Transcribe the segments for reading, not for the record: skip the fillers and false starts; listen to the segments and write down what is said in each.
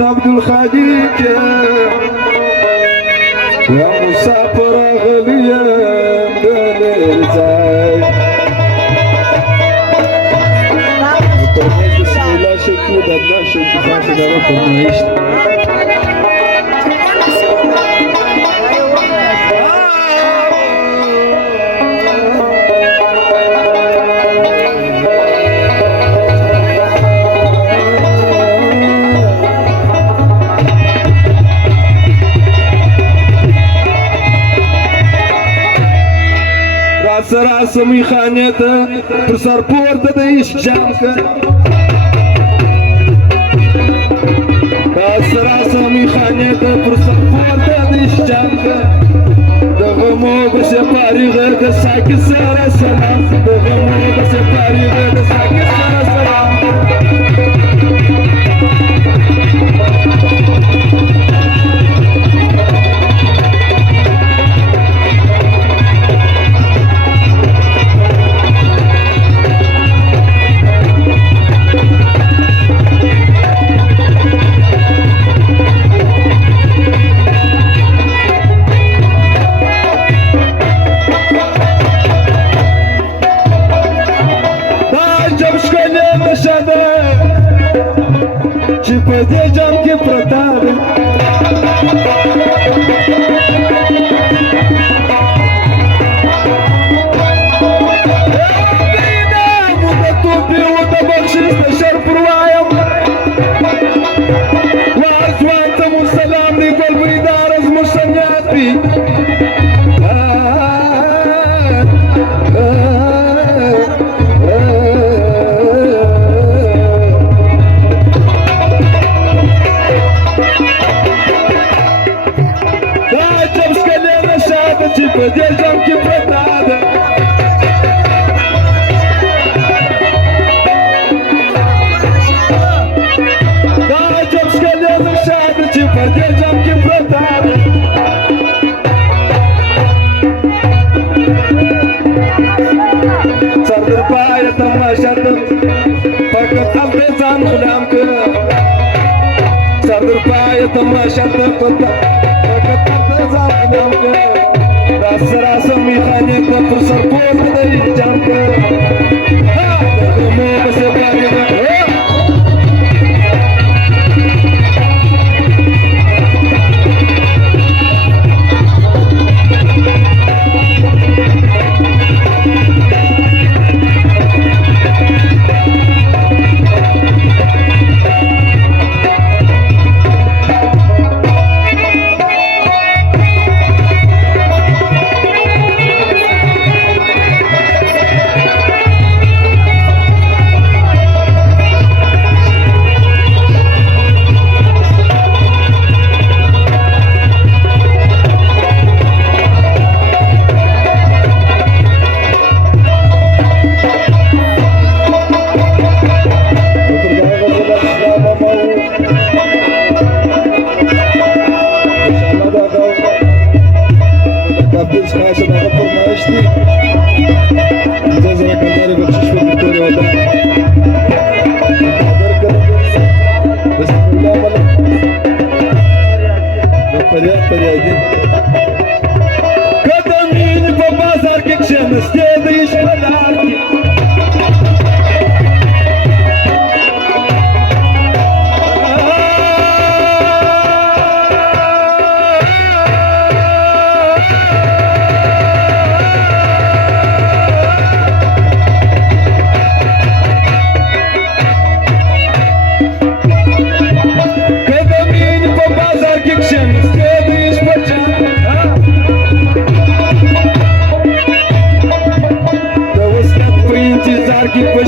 عبد الخليج يا مسافر غالية دليل زاي بسم الله شكو دلنا شكو خاشد ربكم وعيشت راس میخانیت پر سر پورته د عشق جام که راس میخانیت پر سر پورته د عشق جام که د غمو به سپاریغه د ساکي سره سلام د غمو به سپاریغه د ساکي سره سلام چې په دې جام کې پرتا ده مو د توپې و د بخشش د شر پر وایم وارځوان ته مو سلام دی ګل بریدار زموږ سنیات دي چې په دې جام کې پرتا ده دا جام ښکلې نشه ده چې په دې جام کې پرتا ده سر در پایه تماشا ده په کتل دې ځان غلام که سر در پایه تماشا ده په کتل دې ځان غلام که راس میخانیت پر سر پورته د جام که د غمو به سپاریغه قدمین په بازار کې کښېنستې د عشق په لار کې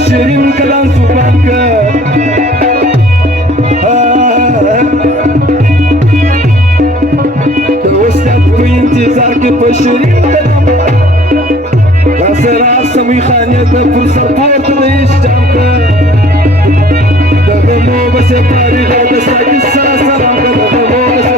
شیرین کلام زبان که د وصلت په انتظار کې په شیرین کلام راس میخانیت پر سر پورته د عشق جام که د غمو به سپاریغه د ساکي سره سلام که د غمو به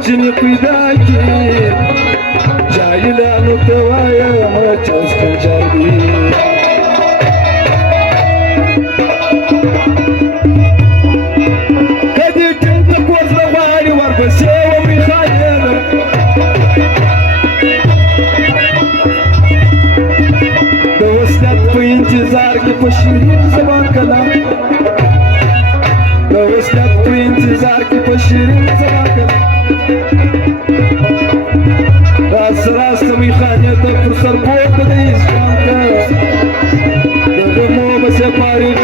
بچنی پیدا کی جاهلانو ته وایم چې اوس کنجر دي که دې ټینګ ته کوزله غواړي ورپسې ومې خانېږم د وصلت په انتظار کې په شیرین زبان کلام د وصلت په انتظار کې په شیرین زبان کلام راست راست می خانه ته پر سر پورته د اسمان که د غمو به سپاري